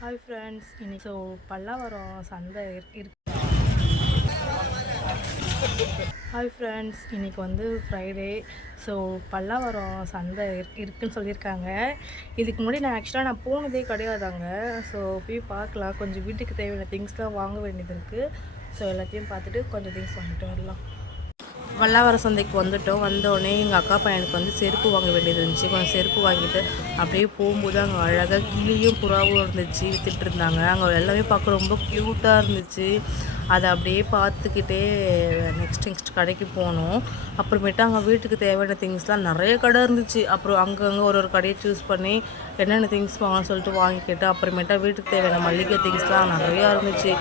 Hi friends இன்னைக்கு so Pallavaram சந்தை இருக்கு. ஹாய் ஃப்ரெண்ட்ஸ் இன்னைக்கு வந்து ஃப்ரைடே ஸோ பல்லாவரம் சந்தை இருக்குன்னு சொல்லியிருக்காங்க. இதுக்கு முன்னாடி நான் ஆக்சுவலாக நான் போனதே கிடையாதாங்க. ஸோ போய் பார்க்கலாம். கொஞ்சம் வீட்டுக்கு தேவையான திங்ஸ்லாம் வாங்க வேண்டியது இருக்குது ஸோ எல்லாத்தையும் பார்த்துட்டு கொஞ்சம் திங்ஸ் வாங்கிட்டு வரலாம். வல்லாவர சந்தைக்கு வந்துட்டோம். வந்தோடனே எங்கள் அக்கா பையனுக்கு வந்து செருப்பு வாங்க வேண்டியது இருந்துச்சு. கொஞ்சம் செருப்பு வாங்கிட்டு அப்படியே போகும்போது அங்கே அழகாக கிளியும் புறாவும் இருந்துச்சு. விற்றுட்டு இருந்தாங்க. அங்கே எல்லாமே பார்க்க ரொம்ப க்யூட்டாக இருந்துச்சு. அதை அப்படியே பார்த்துக்கிட்டே நெக்ஸ்ட் நெக்ஸ்ட் கடைக்கு போனோம். அப்புறமேட்டு அங்கே வீட்டுக்கு தேவையான திங்ஸ்லாம் நிறைய கடை இருந்துச்சு. அப்புறம் அங்கங்கே ஒரு ஒரு கடையை சூஸ் பண்ணி என்னென்ன திங்ஸ் வாங்கணும்னு சொல்லிட்டு வாங்கிக்கிட்டு அப்புறமேட்டா வீட்டுக்கு தேவையான மளிகை திங்ஸ்லாம் நிறையா இருந்துச்சு.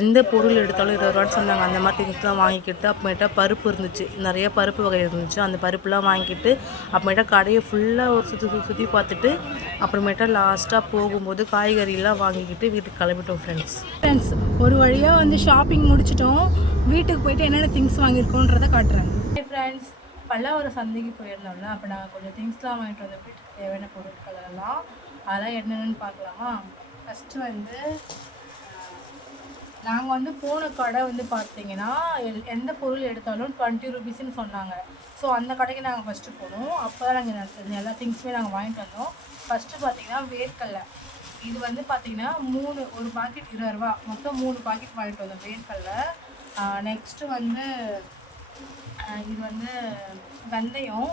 எந்த பொருள் எடுத்தாலும் இருபது ரூபான்னு சொன்னாங்க. அந்த மாதிரி திங்ஸ்லாம் வாங்கிக்கிட்டு அப்புறமேட்டா பருப்பு இருந்துச்சு. நிறைய பருப்பு வகை இருந்துச்சு. அந்த பருப்புலாம் வாங்கிக்கிட்டு அப்புறமேட்டா கடையை ஃபுல்லாக ஒரு சுற்றி சுற்றி சுற்றி பார்த்துட்டு அப்புறமேட்டா லாஸ்ட்டாக போகும்போது காய்கறிலாம் வாங்கிக்கிட்டு வீட்டுக்கு கிளம்பிட்டோம் ஃப்ரெண்ட்ஸ் ஃப்ரெண்ட்ஸ் ஒரு வழியாக வந்து ஷாப்பிங் முடிச்சிட்டோம். வீட்டுக்கு போயிட்டு என்னென்ன திங்ஸ் வாங்கியிருக்கோன்றதை காட்டுறேன். ஹே ஃப்ரெண்ட்ஸ் பல்லாவரம் சந்தைக்கு போயிருந்தோம்ல அப்போ நாங்கள் கொஞ்சம் திங்ஸ்லாம் வாங்கிட்டு வந்தோம். வீட்டுக்கு தேவையான பொருட்கள் எல்லாம். அதெல்லாம் என்னென்னு பார்க்கலாமா? ஃபஸ்ட்டு வந்து நாங்கள் வந்து போன கடை வந்து பார்த்தீங்கன்னா எல்- எந்த பொருள் எடுத்தாலும் டுவெண்ட்டி ருபீஸ்ன்னு சொன்னாங்க. ஸோ அந்த கடைக்கு நாங்கள் ஃபஸ்ட்டு போனோம். அப்போ தான் நாங்கள் எல்லா திங்ஸுமே நாங்கள் வாங்கிட்டு வந்தோம். ஃபஸ்ட்டு பார்த்தீங்கன்னா வேர்க்கடலை. இது வந்து பார்த்தீங்கன்னா மூணு ஒரு பாக்கெட் இருபது ரூபா. மொத்தம் மூணு பாக்கெட் வாங்கிட்டு வந்தோம் வேர்க்கடலை. நெக்ஸ்ட்டு வந்து இது வந்து வெந்தயம்.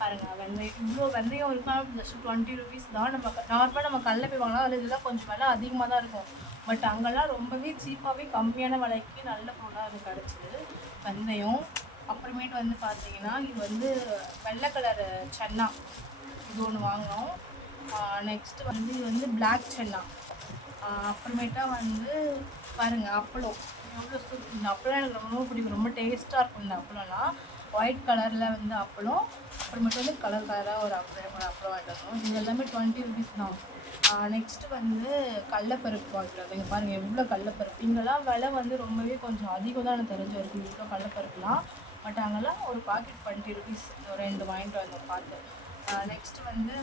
பாருங்கள் வெந்தயம். இவ்வளோ வெந்தயம் இருக்கா? ஜஸ்ட் டுவெண்ட்டி ருபீஸ் தான். நம்ம நார்மலாக நம்ம கல்ல போய் வாங்கினா அதில் இதெல்லாம் கொஞ்சம் விலை அதிகமாக தான் இருக்கும். பட் அங்கெல்லாம் ரொம்பவே சீப்பாகவே கம்மியான விலைக்கு நல்ல பொருளாக அது கிடச்சிது. வெந்தயம். அப்புறமேட்டு வந்து பார்த்தீங்கன்னா இது வந்து வெள்ளை கலர் சன்னா. இது ஒன்று வாங்கினோம். நெக்ஸ்ட் வந்து இது வந்து பிளாக் சென்னா அப்புறமேட்டா வந்து பாருங்க அப்பளம். எவ்வளோ சூ இந்த அப்பளம் எனக்கு ரொம்ப பிடிக்கும். ரொம்ப டேஸ்ட்டாக இருக்கும் இந்த அப்பளம்லாம் ஒயிட் கலரில் வந்து அப்பளம். அப்புறமேட்டு வந்து கலர் கலராக ஒரு அப்பளம் ஒரு அப்பளம் வாங்கிட்டு இது எல்லாமே டுவெண்ட்டி ருபீஸ் தான். நெக்ஸ்ட்டு வந்து கடலப்பருப்பு வாங்கிட்டு வந்தோம் இங்கே பாருங்கள் எவ்வளோ கடலப்பருப்பு இங்கெல்லாம் விலை வந்து ரொம்பவே கொஞ்சம் அதிகம் தான் எனக்கு தெரிஞ்ச வரைக்கும். இவ்வளோ கடலப்பருப்புலாம் பட் அங்கெல்லாம் ஒரு பாக்கெட் டுவெண்ட்டி ருபீஸ் ரெண்டு வாங்கிட்டு வந்தோம் பார்த்து. நெக்ஸ்ட் வந்து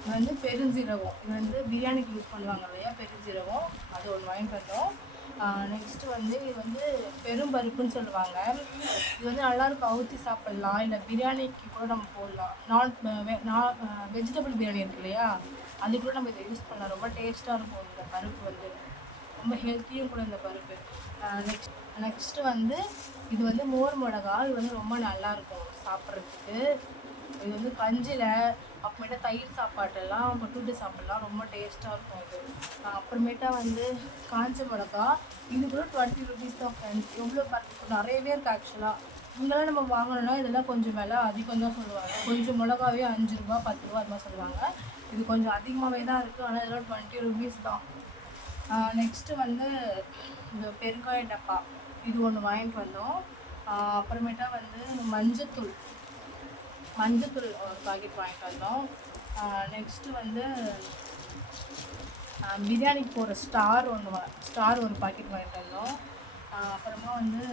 இது வந்து பெருஞ்சீரகம். இது வந்து பிரியாணிக்கு யூஸ் பண்ணுவாங்க இல்லையா? பெருஞ்சீரகம். அது ஒன்று வாங்கிட்டு வந்தோம். நெக்ஸ்ட்டு வந்து இது வந்து பெரும்பருப்புன்னு சொல்லுவாங்க. இது வந்து நல்லாயிருக்கும் அவுத்தி சாப்பிட்லாம். இல்லை பிரியாணிக்கு கூட நம்ம போடலாம். நான் வெஜிடபிள் பிரியாணி இருக்கு இல்லையா? அது கூட நம்ம இதை யூஸ் பண்ணலாம். ரொம்ப டேஸ்ட்டாக இருக்கும் இந்த பருப்பு வந்து. ரொம்ப ஹெல்த்தியும் கூட இந்த பருப்பு. நெக்ஸ்ட் நெக்ஸ்ட்டு வந்து இது வந்து மோர் மிளகா இது வந்து ரொம்ப நல்லாயிருக்கும் சாப்பிட்றதுக்கு. இது வந்து கஞ்சியில் அப்புறமேட்டா தயிர் சாப்பாட்டெல்லாம் தொட்டுட்டு சாப்பிடலாம் ரொம்ப டேஸ்ட்டாக இருக்கும் இது அப்புறமேட்டா வந்து காஞ்ச மிளகா இது கூட டுவெண்ட்டி ருபீஸ் தான் ஃப்ரெண்ட்ஸ் எவ்வளோ பார்த்து நிறையவே இருக்குது ஆக்சுவலாக இங்கெல்லாம் நம்ம வாங்கணும்னா இதெல்லாம் கொஞ்சம் விலை அதிகம் தான் சொல்லுவாங்க. கொஞ்சம் மிளகாவே அஞ்சு ரூபா பத்து ரூபா அது மாதிரி சொல்லுவாங்க. இது கொஞ்சம் அதிகமாகவே தான் இருக்குது ஆனால் இதெல்லாம் டுவெண்ட்டி ருபீஸ் தான். நெக்ஸ்ட்டு வந்து இந்த பெருங்காய டப்பா இது ஒன்று வாங்கிட்டு வந்தோம். அப்புறமேட்டா வந்து மஞ்சத்தூள். மஞ்சத்தூள் ஒரு பாக்கெட் வாங்கிட்டு வந்தோம். நெக்ஸ்ட்டு வந்து பிரியாணிக்கு போகிற ஸ்டார் ஒன்று ஸ்டார் ஒரு பாக்கெட் வாங்கிட்டு வந்தோம். அப்புறமா வந்து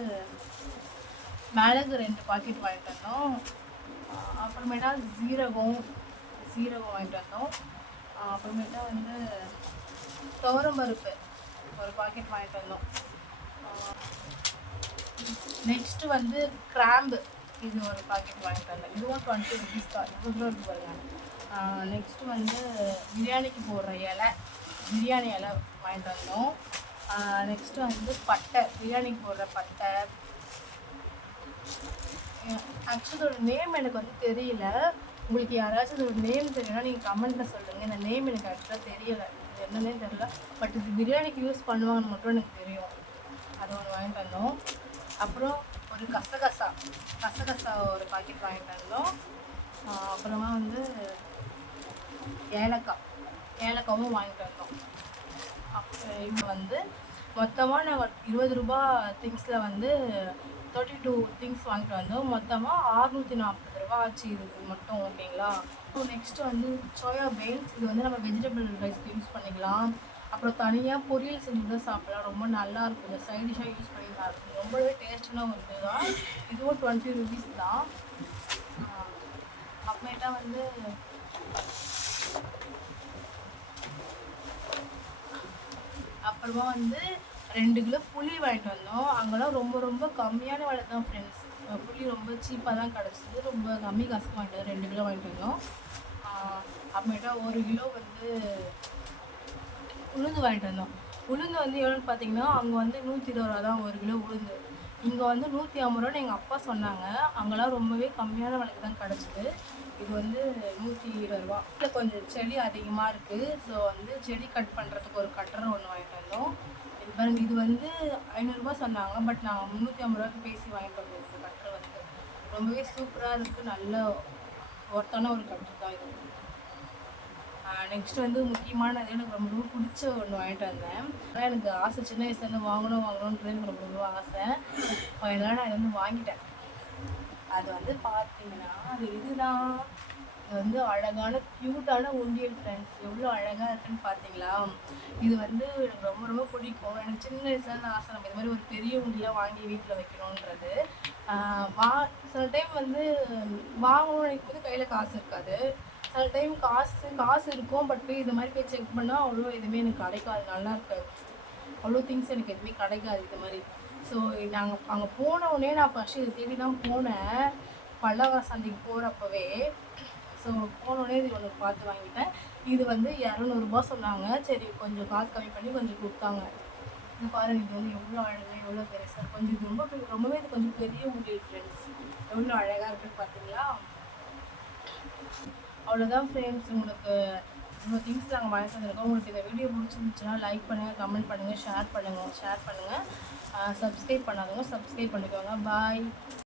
மிளகு ரெண்டு பாக்கெட் வாங்கிட்டு வந்தோம். அப்புறமேட்டா ஜீரகம் ஜீரகம் வாங்கிட்டு வந்தோம். அப்புறமேட்டா வந்து துவரம்பருப்பு ஒரு பாக்கெட் வாங்கிட்டு வந்தோம். நெக்ஸ்ட்டு வந்து கிராம்பு. இது ஒரு பாக்கெட் வாங்கிட்டு வந்தேன் இதுவும் டுவெண்ட்டி ருபீஸ் தான். இவ்வளோ இருக்கு பாருங்க நெக்ஸ்ட்டு வந்து பிரியாணிக்கு போடுற இலை. பிரியாணி இலை வாங்கிட்டு வந்தோம் நெக்ஸ்ட்டு வந்து பட்டை. பிரியாணிக்கு போடுற பட்டை. ஆக்சுவலி ஒரு நேம் எனக்கு வந்து தெரியல. உங்களுக்கு யாராச்சும் இதோட நேம் தெரியும்னா நீங்கள் கமெண்ட்டில் சொல்லுங்கள் இந்த நேம் எனக்கு ஆக்சுவலாக தெரியலை. இது என்னன்னே தெரியல. பட் இது பிரியாணிக்கு யூஸ் பண்ணுவாங்கன்னு மட்டும் எனக்கு தெரியும். அது ஒன்று வாங்கிட்டு வந்தோம் அப்புறம் ஒரு கசகசா கசகசா ஒரு பாக்கெட் வாங்கிட்டு வந்தோம். அப்புறமா வந்து ஏலக்காய் ஏலக்காவும் வாங்கிட்டு வந்தோம். அப்புறம் இப்போ வந்து மொத்தமாக நாங்கள் இருபது ரூபா திங்ஸில் வந்து தேர்ட்டி டூ திங்ஸ் வாங்கிட்டு வந்தோம். மொத்தமாக ஆறுநூற்றி நாற்பது ரூபா ஆச்சு. இதுக்கு மட்டும் ஓகேங்களா நெக்ஸ்ட்டு வந்து சோயா பீன்ஸ் இது வந்து நம்ம வெஜிடபிள் ரைஸ்க்கு யூஸ் பண்ணிக்கலாம். அப்புறம் தனியாக பொரியல் செஞ்சு தான் சாப்பிடலாம். ரொம்ப நல்லா இருக்கும். இந்த சைட் டிஷ்ஷாக யூஸ் பண்ணி நல்லா இருக்கும். ரொம்பவே டேஸ்ட்லாம் வந்து தான் இதுவும் டுவெண்ட்டி ருபீஸ் தான். அப்புறமேட்டா வந்து அப்புறமா வந்து ரெண்டு கிலோ புளி வாங்கிட்டு வந்தோம். அங்கெல்லாம் ரொம்ப ரொம்ப கம்மியான விலை தான் ஃப்ரெண்ட்ஸ் புளி ரொம்ப சீப்பாக தான் கிடச்சிது. ரொம்ப கம்மி காசுக்கு வாங்கிட்டு ரெண்டு கிலோ வாங்கிட்டு வந்தோம். அப்புறமேட்டா ஒரு கிலோ வந்து உளுந்து வாங்கிட்டு வந்தோம். உளுந்து வந்து எவ்வளோன்னு பார்த்தீங்கன்னா அங்கே வந்து நூற்றி இருபது ரூபா தான் ஒரு கிலோ உளுந்து. இங்கே வந்து நூற்றி ஐம்பது ரூபான்னு எங்கள் அப்பா சொன்னாங்க. அங்கெல்லாம் ரொம்பவே கம்மியான விலைக்கு தான் கிடச்சிது. இது வந்து நூற்றி இருபது ரூபா. இல்லை கொஞ்சம் செடி அதிகமாக இருக்குது ஸோ வந்து செடி கட் பண்ணுறதுக்கு ஒரு கட்டரை ஒன்று வாங்கிட்டு வந்தோம். இது பாருங்க இது வந்து ஐநூறுரூபா சொன்னாங்க. பட் நாங்கள் முந்நூற்றி ஐம்பது ரூபாய்க்கு பேசி வாங்கிட்டு வந்தோம் இந்த கட்டரை வந்து. ரொம்பவே சூப்பராக இருக்குது நல்ல ஒர்த்தான ஒரு கட்டர் தான் இது. நெக்ஸ்ட் வந்து முக்கியமான அது எனக்கு ரொம்ப ரொம்ப பிடிச்ச ஒன்று வாங்கிட்டு வந்தேன். ஆனால் எனக்கு ஆசை. சின்ன வயசுலேருந்து வாங்கணும் வாங்கணுன்றது எனக்கு ரொம்ப ரொம்ப ஆசை. ஃபைனலாக நான் இதை வந்து வாங்கிட்டேன். அது வந்து பார்த்தீங்கன்னா அது இதுதான். இது வந்து அழகான க்யூட்டான ஒண்டியல் ஃப்ரெண்ட்ஸ் எவ்வளோ அழகாக இருக்குன்னு பார்த்தீங்களா இது வந்து எனக்கு ரொம்ப ரொம்ப பிடிக்கும். எனக்கு சின்ன வயசுலேருந்து ஆசை. நம்ம இது மாதிரி ஒரு பெரிய உண்டியெலாம் வாங்கி வீட்டில் வைக்கணுன்றது வா சில டைம் வந்து வாங்கணும்னு நினைக்கும் போது கையில் காசு இருக்காது. சில டைம் காசு காசு இருக்கும் பட் போய் இது மாதிரி போய் செக் பண்ணால் அவ்வளோ எதுவுமே எனக்கு கிடைக்காது. நல்லா இருக்காது அவ்வளோ திங்ஸ் எனக்கு எதுவுமே கிடைக்காது இது மாதிரி. ஸோ நாங்கள் அங்கே போன உடனே நான் ஃபஸ்ட்டு இதை தேடி தான் போனேன். பல்லவர சந்தைக்கு போகிறப்பவே ஸோ போனோடனே இது ஒன்று பார்த்து வாங்கிட்டேன். இது வந்து இரநூறுபா சொன்னாங்க. சரி கொஞ்சம் காசு கம்மி பண்ணி கொஞ்சம் கொடுத்தாங்க. இது பாருங்க இது வந்து எவ்வளோ அழகாக எவ்வளோ பெருசாக கொஞ்சம் இது ரொம்ப பெரிய- ரொம்பவே இது கொஞ்சம் பெரிய முடியல் ஃப்ரெண்ட்ஸ் எவ்வளோ அழகாக இருக்குன்னு பார்த்தீங்களா அவ்வளோதான் ஃப்ரெண்ட்ஸ் உங்களுக்கு இவ்வளோ திங்ஸ் நாங்கள் வாங்கிட்டு வந்திருக்கோம் உங்களுக்கு இந்த வீடியோ பிடிச்சிருந்துச்சுன்னா லைக் பண்ணுங்கள் கமெண்ட் பண்ணுங்கள் ஷேர் பண்ணுங்கள் ஷேர் பண்ணுங்கள் சப்ஸ்கிரைப் பண்ணாதவங்க சப்ஸ்கிரைப் பண்ணிக்கோங்க. பாய்